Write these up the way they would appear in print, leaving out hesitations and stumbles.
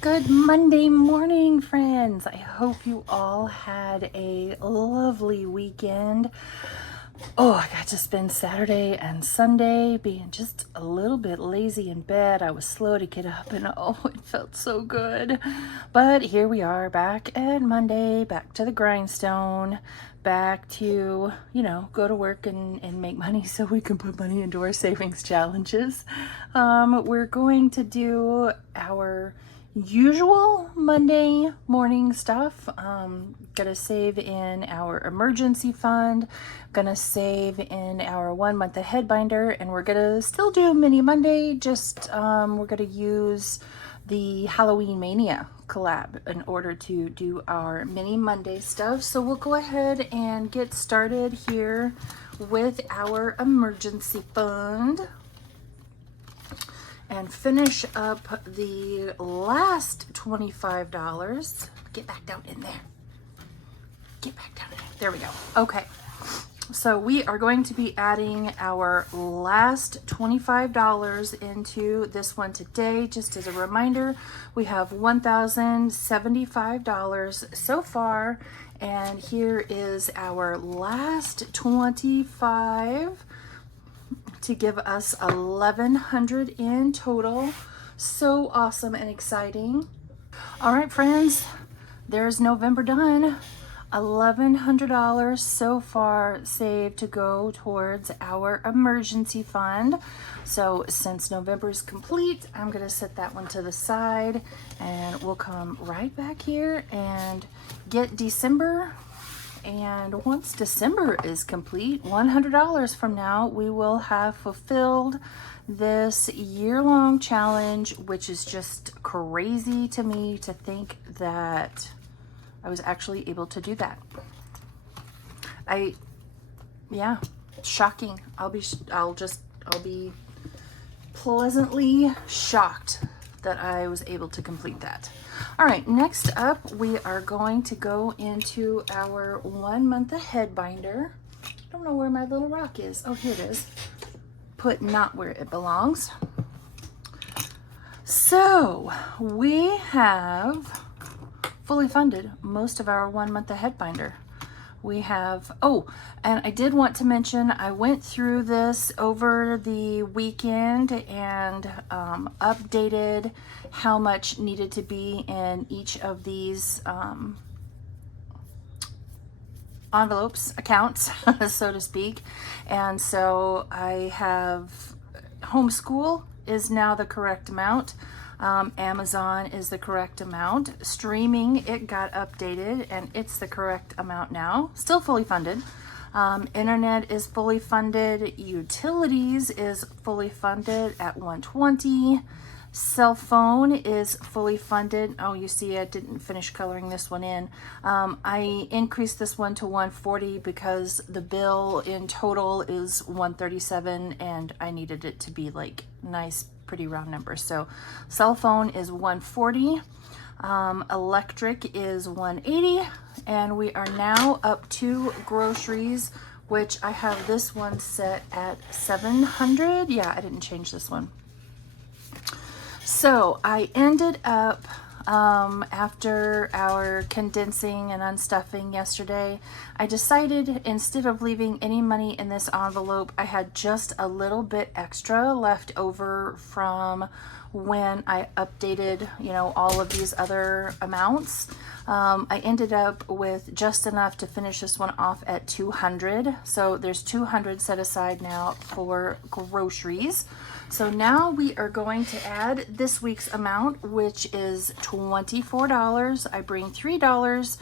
Good Monday morning, friends. I hope you all had a lovely weekend. Oh, I got to spend Saturday and Sunday being just a little bit lazy in bed. I was slow to get up and oh, it felt so good. But here we are back at Monday, back to the grindstone, back to, go to work and make money so we can put money into our savings challenges. We're going to do our usual Monday morning stuff. Gonna save in our emergency fund, gonna save in our 1 month ahead binder, and we're gonna still do mini Monday, just we're gonna use the Halloween Mania collab in order to do our mini Monday stuff. So we'll go ahead and get started here with our emergency fund and finish up the last $25. Get back down in there. Get back down in there. There we go. Okay. So we are going to be adding our last $25 into this one today. Just as a reminder, we have $1,075 so far. And here is our last 25 to give us 1,100 in total. So awesome and exciting. All right, friends, there's November done. $1,100 so far saved to go towards our emergency fund. So since November is complete, I'm going to set that one to the side and we'll come right back here and get December. And once December is complete, $100 from now, we will have fulfilled this year-long challenge, which is just crazy to me to think that I was actually able to do that. Yeah, shocking. I'll be pleasantly shocked that I was able to complete that. All right, next up, we are going to go into our 1 month ahead binder. I don't know where my little rock is. Oh, here it is. Put not where it belongs. So we have fully funded most of our 1 month ahead binder. We have, and I did want to mention, I went through this over the weekend and updated how much needed to be in each of these envelopes, accounts, so to speak. And so I have homeschool is now the correct amount. Amazon is the correct amount. Streaming, it got updated and it's the correct amount now. Still fully funded. Internet is fully funded. Utilities is fully funded at 120. Cell phone is fully funded. Oh, you see, I didn't finish coloring this one in. I increased this one to 140 because the bill in total is 137 and I needed it to be like nice, pretty round numbers. So cell phone is 140. Electric is 180. And we are now up to groceries, which I have this one set at 700. Yeah, I didn't change this one. So I ended up, after our condensing and unstuffing yesterday, I decided instead of leaving any money in this envelope, I had just a little bit extra left over from when I updated, all of these other amounts. I ended up with just enough to finish this one off at 200. So there's 200 set aside now for groceries. So now we are going to add this week's amount, which is $24. I bring $3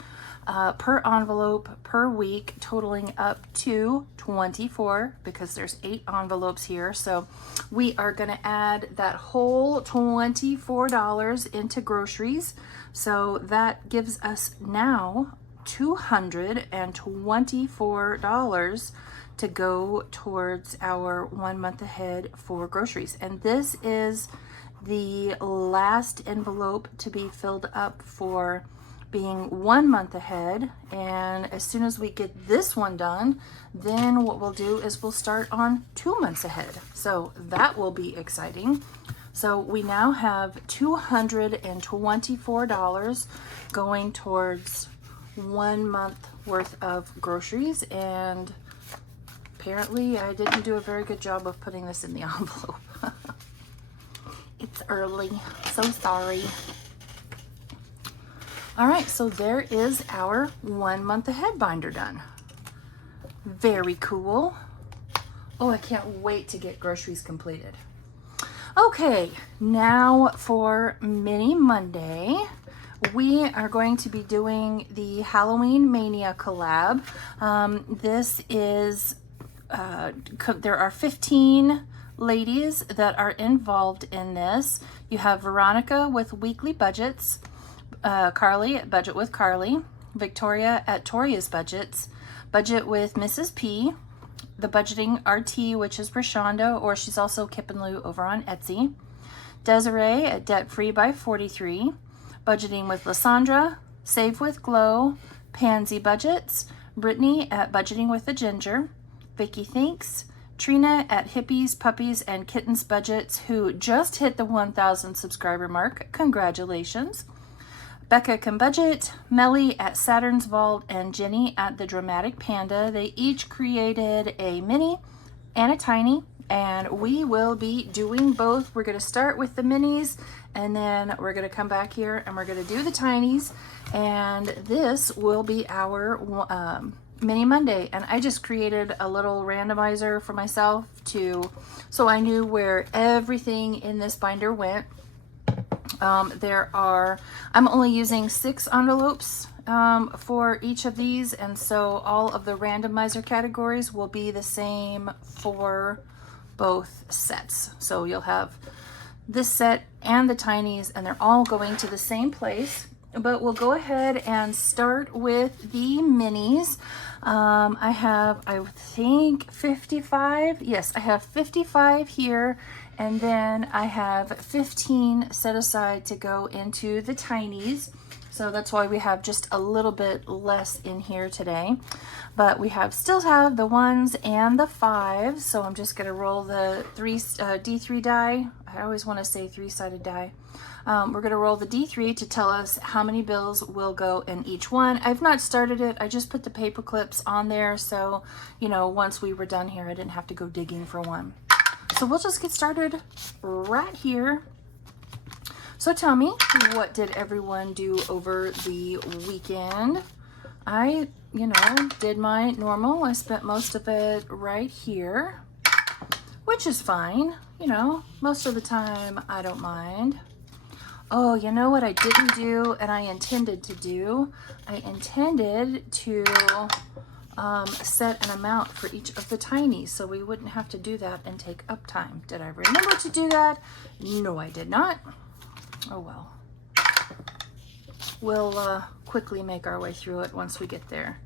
per envelope per week, totaling up to 24 because there's 8 envelopes here. So we are going to add that whole $24 into groceries. So that gives us now $224 to go towards our 1 month ahead for groceries. And this is the last envelope to be filled up for being 1 month ahead. And as soon as we get this one done, then what we'll do is we'll start on 2 months ahead. So that will be exciting. So we now have $224 going towards 1 month worth of groceries, and apparently I didn't do a very good job of putting this in the envelope. It's early, so sorry. All right, so there is our 1 month ahead binder done. Very cool. Oh, I can't wait to get groceries completed. Okay, now for Mini Monday, we are going to be doing the Halloween Mania collab. This is, there are 15 ladies that are involved in this. You have Veronica with Weekly Budgets, Carly at Budget with Carly, Victoria at Toria's Budgets, Budget with Mrs. P, the Budgeting RT, which is Rashonda, or she's also Kip and Lou over on Etsy, Desiree at Debt Free by 43, Budgeting with Lysandra, Save with Glow, Pansy Budgets, Brittany at Budgeting with the Ginger, Vicky Thinks, Trina at Hippies, Puppies, and Kittens Budgets, who just hit the 1,000 subscriber mark. Congratulations. Becca Can Budget, Melly at Saturn's Vault, and Jenny at the Dramatic Panda. They each created a mini and a tiny, and we will be doing both. We're going to start with the minis, and then we're going to come back here and we're going to do the tinies, and this will be our Mini Monday. And I just created a little randomizer for myself so I knew where everything in this binder went. I'm only using 6 envelopes for each of these, and so all of the randomizer categories will be the same for both sets. So you'll have this set and the tinies, and they're all going to the same place. But we'll go ahead and start with the minis. I have, I think, 55. Yes, I have 55 here. And then I have 15 set aside to go into the tinies. So that's why we have just a little bit less in here today. But we still have the 1s and the 5s. So I'm just going to roll the D3 die. I always want to say 3-sided die. We're going to roll the D3 to tell us how many bills will go in each one. I've not started it. I just put the paper clips on there. So, you know, once we were done here, I didn't have to go digging for one. So we'll just get started right here. So tell me, what did everyone do over the weekend? I, did my normal. I spent most of it right here, which is fine. Most of the time I don't mind. Oh, you know what I didn't do and I intended to do? I intended to set an amount for each of the tinies so we wouldn't have to do that and take up time. Did I remember to do that? No, I did not. Oh well. We'll quickly make our way through it once we get there.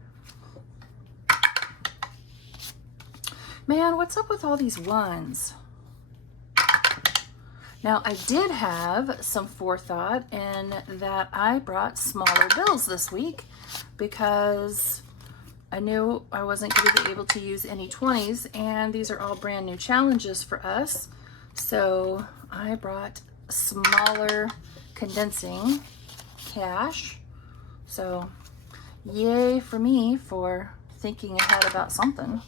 Man, what's up with all these 1s? Now, I did have some forethought in that I brought smaller bills this week because I knew I wasn't going to be able to use any 20s, and these are all brand new challenges for us. So I brought smaller condensing cash. So yay for me for thinking ahead about something.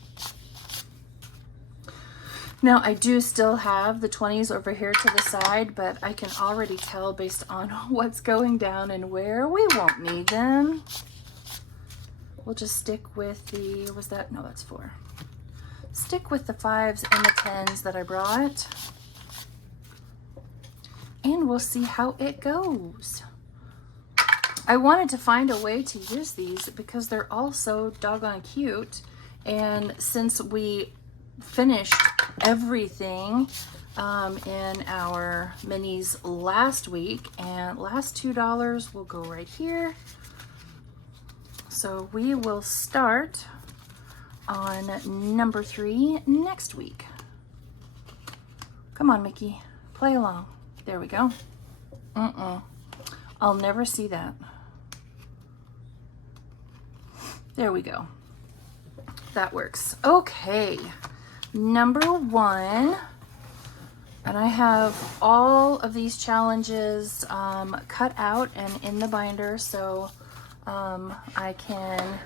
Now, I do still have the 20s over here to the side, but I can already tell based on what's going down and where we won't need them. We'll just stick with the, no, that's 4. Stick with the 5s and the 10s that I brought. And we'll see how it goes. I wanted to find a way to use these because they're all so doggone cute. And since we finished everything in our minis last week, and last $2 will go right here. So we will start on number 3 next week. Come on, Mickey, play along. There we go. I'll never see that. There we go. That works. Okay, number 1. And I have all of these challenges cut out and in the binder, so I can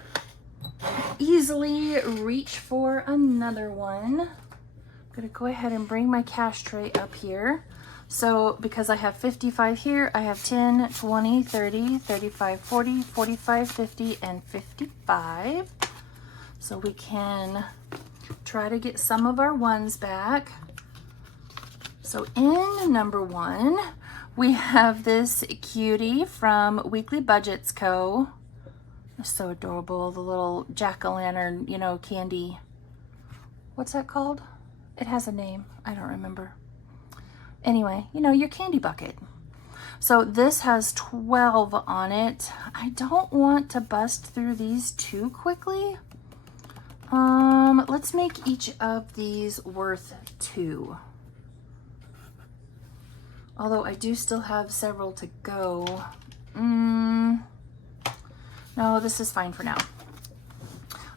easily reach for another one. I'm gonna go ahead and bring my cash tray up here. So because I have 55 here, I have 10, 20, 30, 35, 40, 45, 50, and 55. So we can try to get some of our ones back. So in number 1, we have this cutie from Weekly Budgets Co. It's so adorable, the little jack-o'-lantern, you know, candy. What's that called? It has a name, I don't remember. Anyway, you know, your candy bucket. So this has 12 on it. I don't want to bust through these too quickly. Let's make each of these worth 2. Although I do still have several to go. No, this is fine for now.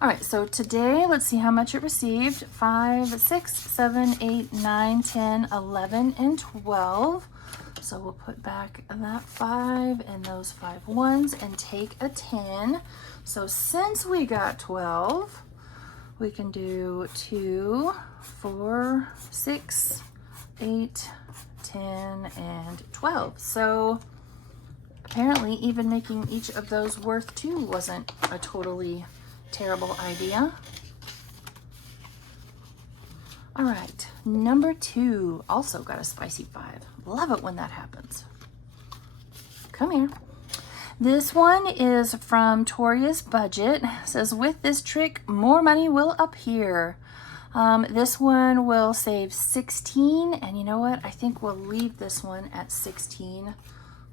All right, so today, let's see how much it received. 5, 6, 7, 8, 9, 10, 11, and 12. So we'll put back that 5 and those 5 ones and take a 10. So since we got 12, we can do 2, 4, 6, 8, 10, and 12. So apparently even making each of those worth 2 wasn't a totally terrible idea. All right, number 2 also got a spicy 5. Love it when that happens. Come here. This one is from Toria's Budget. It says, with this trick, more money will appear. This one will save 16, and you know what? I think we'll leave this one at 16.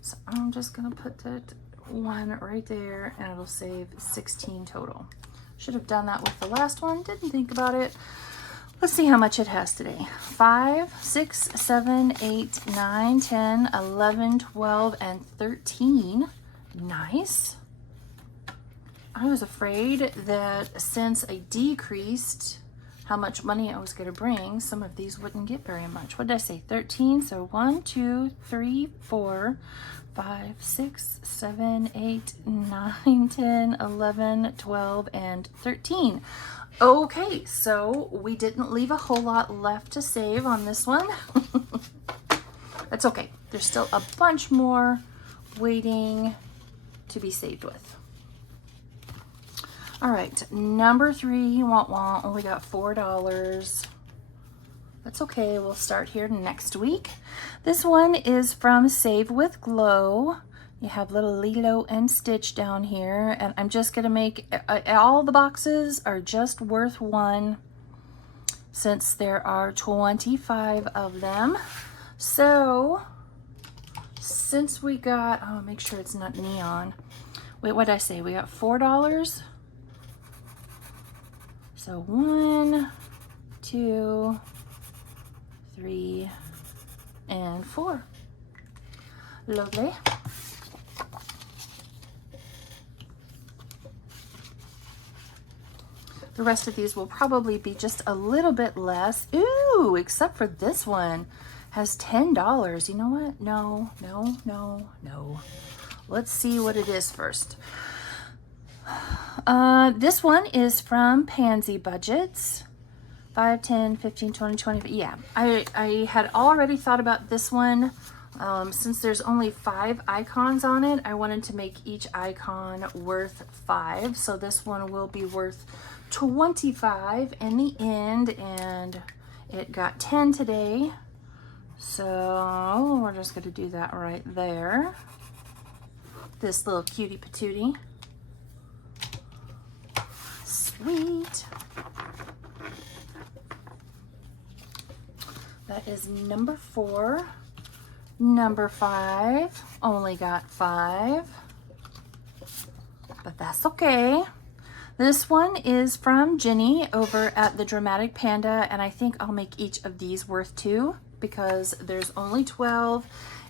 So I'm just gonna put that one right there, and it'll save 16 total. Should have done that with the last one, didn't think about it. Let's see how much it has today. 5, 6, 7, 8, 9, 10, 11, 12, and 13. Nice. I was afraid that since I decreased how much money I was going to bring, some of these wouldn't get very much. What did I say? 13. So 1, 2, 3, 4, 5, 6, 7, 8, 9, 10, 11, 12, and 13. Okay, so we didn't leave a whole lot left to save on this one. That's okay. There's still a bunch more waiting to be saved with. All right, number 3, only got $4. That's okay, we'll start here next week. This one is from Save with Glow. You have little Lilo and Stitch down here, and I'm just gonna make, all the boxes are just worth 1 since there are 25 of them. So, since we got, oh, make sure it's not neon. Wait, what did I say? We got $4. So 1, 2, 3, and 4. Lovely. The rest of these will probably be just a little bit less. Ooh, except for this one has $10. You know what? No, no, no, no. Let's see what it is first. This one is from Pansy Budgets. 5, 10, 15, 20, 20. Yeah, I had already thought about this one. Since there's only 5 icons on it, I wanted to make each icon worth 5. So this one will be worth 25 in the end, and it got 10 today. So we're just going to do that right there. This little cutie patootie. Sweet. That is number 4. Number 5 only got 5, but that's okay. This one is from Jenny over at the Dramatic Panda, and I think I'll make each of these worth 2 because there's only 12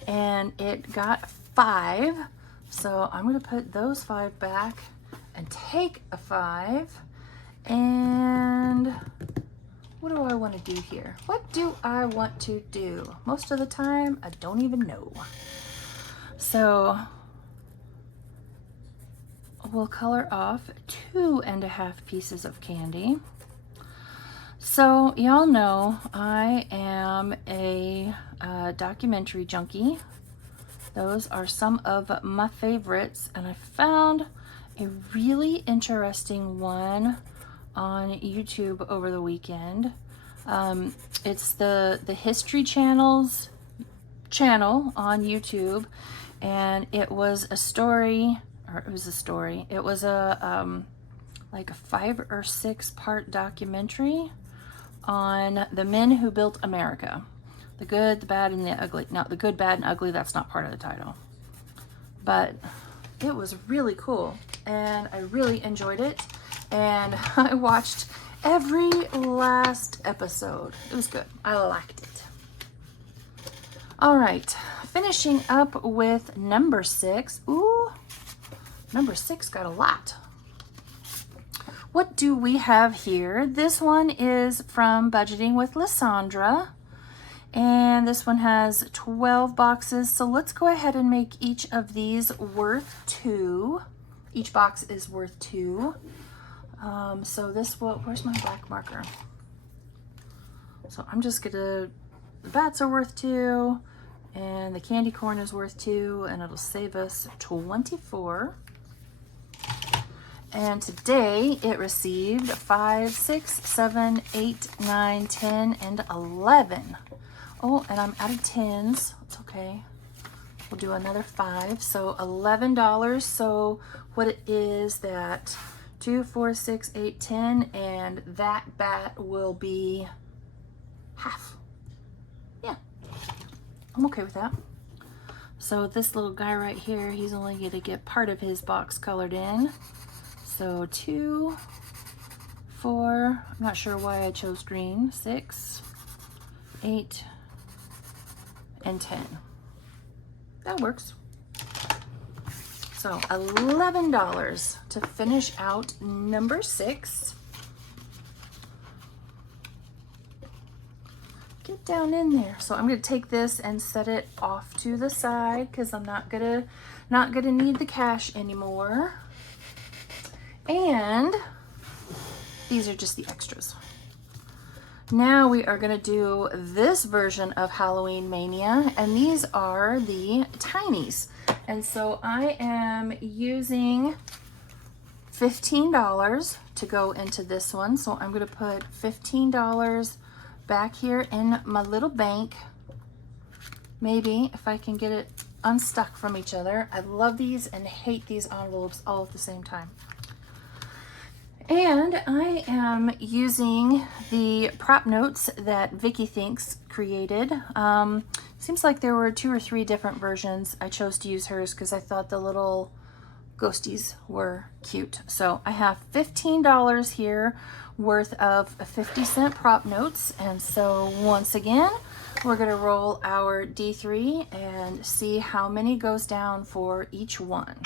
and it got 5. So I'm going to put those 5 back and take a 5. And what do I want to do here? What do I want to do? Most of the time, I don't even know. So we'll color off 2.5 pieces of candy. So y'all know I am a documentary junkie. Those are some of my favorites, and I found a really interesting one on YouTube over the weekend. It's the History Channel's channel on YouTube, and it was a story, it was a like a 5 or 6 part documentary on the men who built America. The good, the bad, and the ugly. Not the good, bad, and ugly, that's not part of the title. But it was really cool, and I really enjoyed it. And I watched every last episode. It was good. I liked it. All right, finishing up with number 6. Ooh, number 6 got a lot. What do we have here? This one is from Budgeting with Lysandra. And this one has 12 boxes. So let's go ahead and make each of these worth 2. Each box is worth 2. So this will, where's my black marker? So I'm just gonna, the bats are worth 2, and the candy corn is worth 2, and it'll save us 24. And today it received 5, 6, 7, 8, 9, 10, and 11. Oh, and I'm out of 10s. It's okay. We'll do another 5. So $11. So what it is that 2, 4, 6, 8, 10, and that bat will be half. Yeah, I'm okay with that. So this little guy right here, he's only going to get part of his box colored in. So 2, 4, I'm not sure why I chose green, 6, 8, and 10. That works. So $11 to finish out number 6. Get down in there. So I'm going to take this and set it off to the side because I'm not gonna need the cash anymore. And these are just the extras. Now we are going to do this version of Halloween Mania, and these are the tinies. And so I am using $15 to go into this one. So I'm going to put $15 back here in my little bank. Maybe if I can get it unstuck from each other. I love these and hate these envelopes all at the same time. And I am using the prop notes that Vicky Thinks created. Seems like there were 2 or 3 different versions. I chose to use hers because I thought the little ghosties were cute. So I have $15 here worth of 50-cent prop notes. And so once again, we're going to roll our D3 and see how many goes down for each one.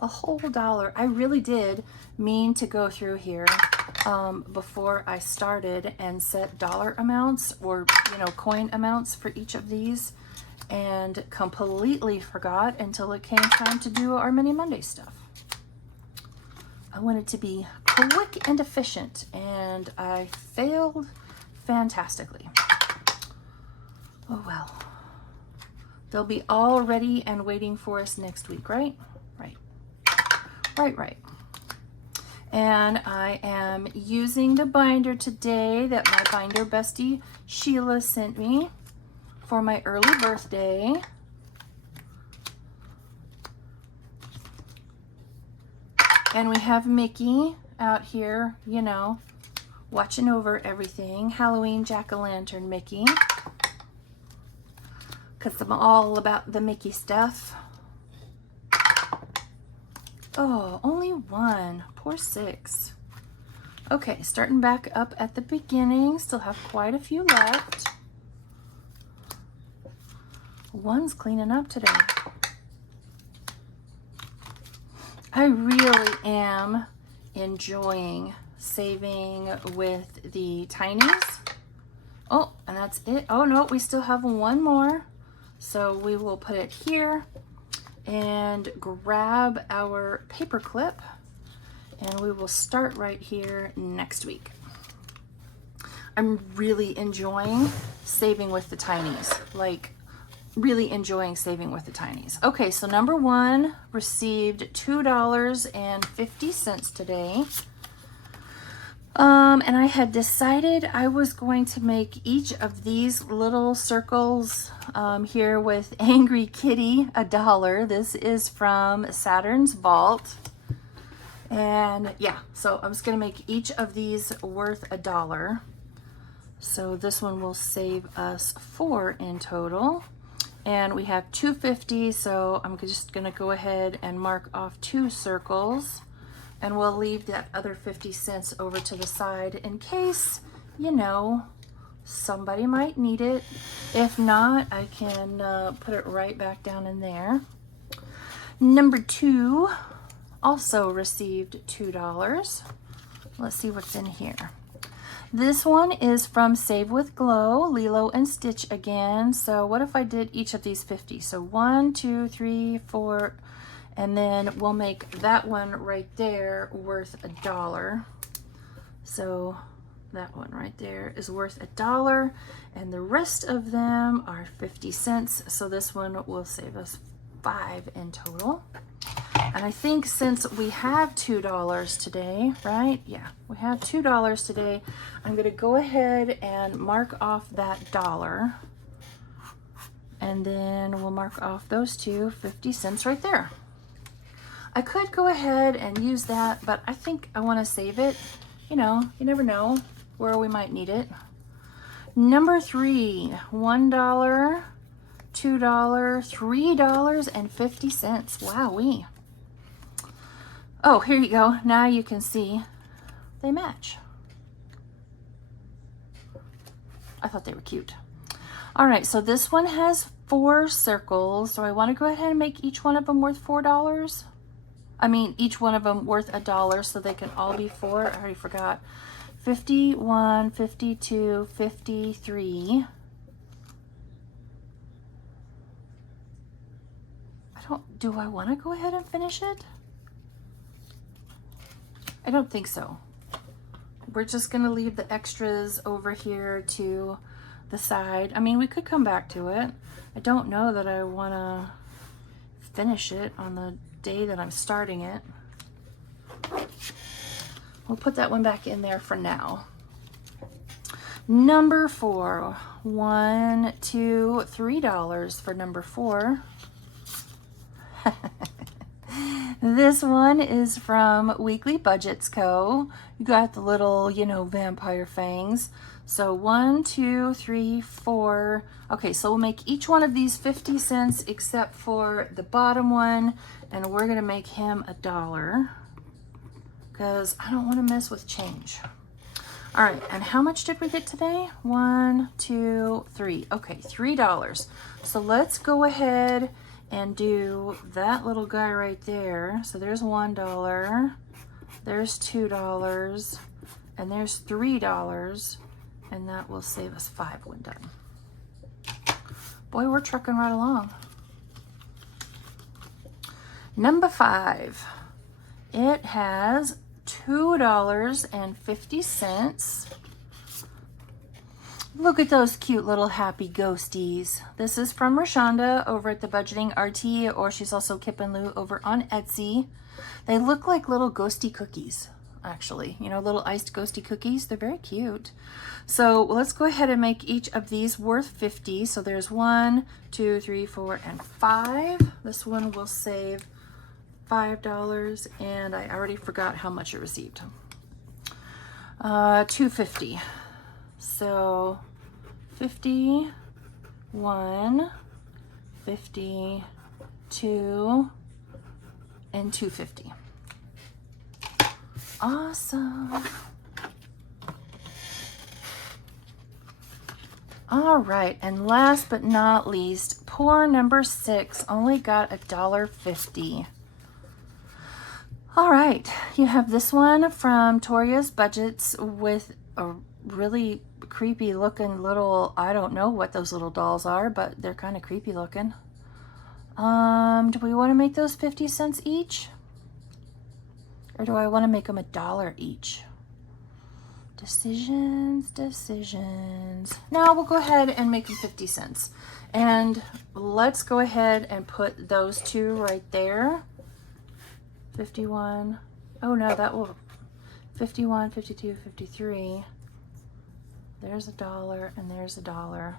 A whole $1. I really did mean to go through here before I started and set dollar amounts or, coin amounts for each of these, and completely forgot until it came time to do our Mini Monday stuff. I wanted to be quick and efficient, and I failed fantastically. Oh well. They'll be all ready and waiting for us next week, right? Right. And I am using the binder today that my binder bestie Sheila sent me for my early birthday. And we have Mickey out here, watching over everything. Halloween jack-o'-lantern Mickey. Because I'm all about the Mickey stuff. Oh, only 1. Poor 6. Okay, starting back up at the beginning. Still have quite a few left. 1's cleaning up today. I really am enjoying saving with the tinies. Oh, and that's it. Oh no, we still have one more. So we will put it here and grab our paper clip, and we will start right here next week. I'm really enjoying saving with the tinies, like really enjoying saving with the tinies. Okay, so number one received $2.50 today. And I had decided I was going to make each of these little circles here with Angry Kitty $1. This is from Saturn's Vault. And yeah, so I'm just gonna make each of these worth $1. So this one will save us 4 in total. And we have 250, so I'm just gonna go ahead and mark off 2 circles, and we'll leave that other 50 cents over to the side in case, you know, somebody might need it. If not, I can put it right back down in there. Number 2 also received $2. Let's see what's in here. This one is from Save with Glow, Lilo and Stitch again. So what if I did each of these 50? So 1, 2, 3, 4, and then we'll make that one right there worth $1. So that one right there is worth $1, and the rest of them are 50 cents. So this one will save us 5 in total. And I think since we have $2 today, right? Yeah, we have $2 today. I'm gonna go ahead and mark off that $1. And then we'll mark off those two 50 cents right there. I could go ahead and use that, but I think I wanna save it. You know, you never know where we might need it. Number 3, $1, $2, $3.50. Wowee. Oh, here you go. Now you can see they match. I thought they were cute. All right, so this one has 4 circles. So I want to go ahead and make each one of them worth $4. I mean, each one of them worth $1, so they can all be 4. I already forgot. 51, 52, 53. Do I want to go ahead and finish it? I don't think so. We're just gonna leave the extras over here to the side. I mean, we could come back to it. I don't know that I wanna finish it on the day that I'm starting it. We'll put that one back in there for now. Number 4, $1, $2, $3 for number 4. This one is from Weekly Budgets Co. You got the little, you know, vampire fangs. So 1, 2, 3, 4. Okay, so we'll make each one of these 50 cents except for the bottom one, and we're gonna make him $1 because I don't want to mess with change. All right, and how much did we get today? 1, 2, 3. Okay, $3. So let's go ahead and do that little guy right there. So there's $1, there's $2, and there's $3, and that will save us 5 when done. Boy, we're trucking right along. Number 5, it has $2.50. Look at those cute little happy ghosties. This is from Rashonda over at the Budgeting RT, or she's also Kip and Lou over on Etsy. They look like little ghosty cookies, actually. You know, little iced ghosty cookies. They're very cute. So let's go ahead and make each of these worth 50. So there's 1, 2, 3, 4, and 5. This one will save $5, and I already forgot how much it received. $2.50. So 51, 52, and $2.50. Awesome. All right, and last but not least, poor number 6 only got $1.50. All right, you have this one from Toria's Budgets with a really creepy looking little, I don't know what those little dolls are, but they're kind of creepy looking. Do we want to make those 50 cents each? Or do I want to make them $1 each? Decisions. Now we'll go ahead and make them 50 cents. And let's go ahead and put those two right there. 51. Oh no, that will 51, 52, 53. There's $1 and there's $1.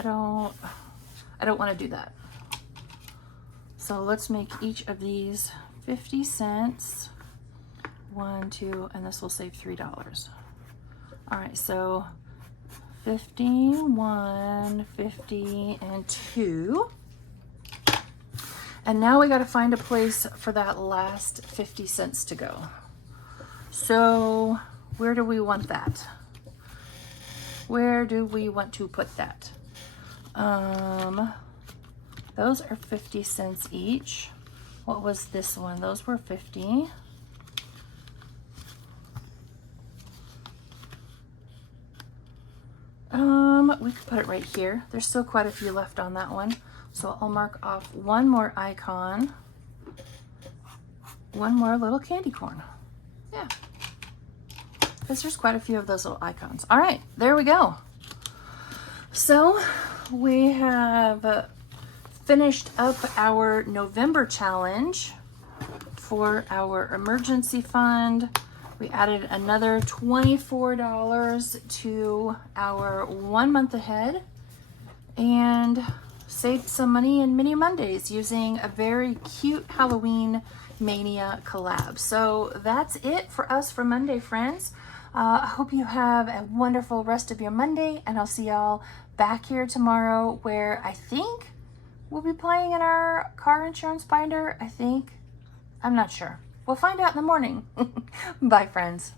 I don't want to do that. So let's make each of these 50 cents. 1, 2, and this will save $3. All right, so 51, 50, and 2. And now we got to find a place for that last 50 cents to go. So where do we want that? Where do we want to put that? Those are 50 cents each. What was this one? Those were 50. We could put it right here. There's still quite a few left on that one. So I'll mark off one more icon. One more little candy corn. Yeah. Because there's quite a few of those little icons. All right, there we go. So we have finished up our November challenge for our emergency fund. We added another $24 to our 1 month ahead and saved some money in Mini Mondays using a very cute Halloween Mania collab. So that's it for us for Monday, friends. I hope you have a wonderful rest of your Monday, and I'll see y'all back here tomorrow where I think we'll be playing in our car insurance binder. I'm not sure. We'll find out in the morning. Bye, friends.